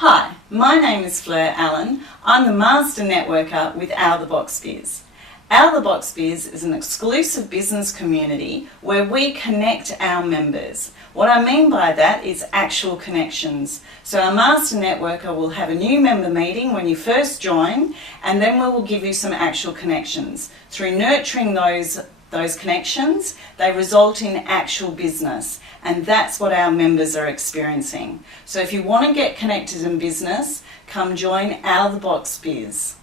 Hi, my name is Fleur Allen. I'm the Master Networker with Our the Box Biz. Our the Box Biz is an exclusive business community where we connect our members. What I mean by that is actual connections. So our Master Networker will have a new member meeting when you first join, and then we will give you some actual connections. Through nurturing those connections, they result in actual business, and that's what our members are experiencing. So if you want to get connected in business, come join Our the Box Biz.